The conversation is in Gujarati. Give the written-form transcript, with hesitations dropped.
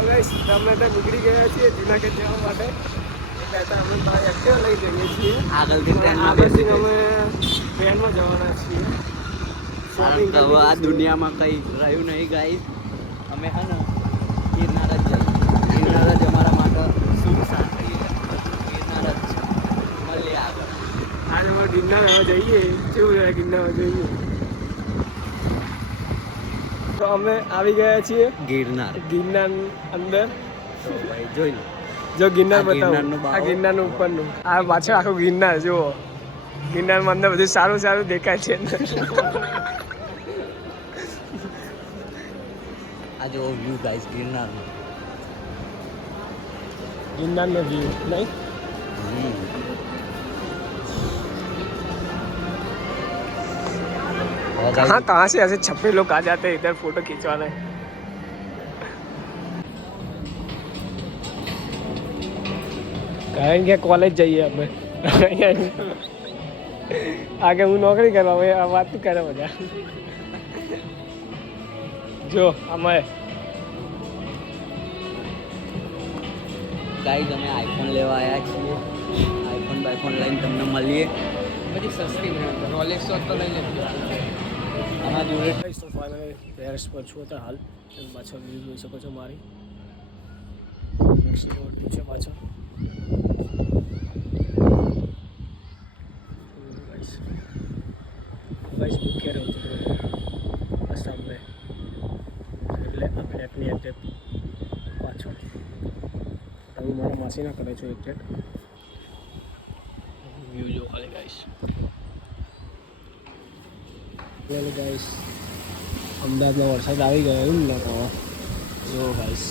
હેલો ગાઈસ, અમે તો નીકળી ગયા છીએ જુનાગઢ જવા માટે. એટલે અમે બહાર એક્ટિવા લઈ જઈએ છીએ. આગળથી અમે ટ્રેનમાં જવાના છીએ. શોપિંગ હવે આ દુનિયામાં કંઈ રહ્યું નહીં ગાઈસ. અમે હે ને ગિરનાર જ જઈએ. ગિરનાર જ અમારા માટે શુભ સાથ થઈ ગયા. ગિરનાર જ છે. મળીએ આગળ. આજે અમે ગિરનાર હવે જઈએ. કેવું રહે ગિરનાર જઈએ? તો અમે આવી ગયા છીએ ગિરનાર અંદર. તો ભાઈ જોઈ લો. જો ગિરનાર આ બતાવો. ગિરનારનું બાવો. આ ગિરનારનું ઉપરનું. આ પાછળ આખું ગિરનાર જુઓ. ગિરનારમાં અંદર બધું સારું સારું દેખાય છે. આ જો વ્યૂ ગાઈસ ગિરનારનો. ગિરનારનો વ્યૂ નહીં. कहाँ से ऐसे छप्पे लोग आ जाते हैं इधर फोटो खिंचवाने. કારણ કે કોલેજ જઈએ અમે. આગે હું નોકરી કરવા હવે આ વાત કરે બધા. જો અમે ગાઈસ અમે આઈફોન લેવા આવ્યા છીએ. આઈફોન લઈને તમને મળીએ. બધી સસ્તી મળે. રોલેક્સ તો લઈ લેજો. આમાં જોડે તો ફાઇનલી ટેરેસ પર છું તો હાલ પાછળ વ્યૂ જોઈ શકો છો મારી. છે પાછળ ગાઈસ ભૂખ્યા રહું છું બસ સામે. એટલે આ ફ્લેટની એક્ઝેક્ટ પાછળ તમે મારા માસીના કરે છો એક્ઝેક્ટ વ્યૂ જો ખાલી ગાઈસ. ગાઈસ અમદાવાદમાં વરસાદ આવી ગયો એવું ને જો ગાઈસ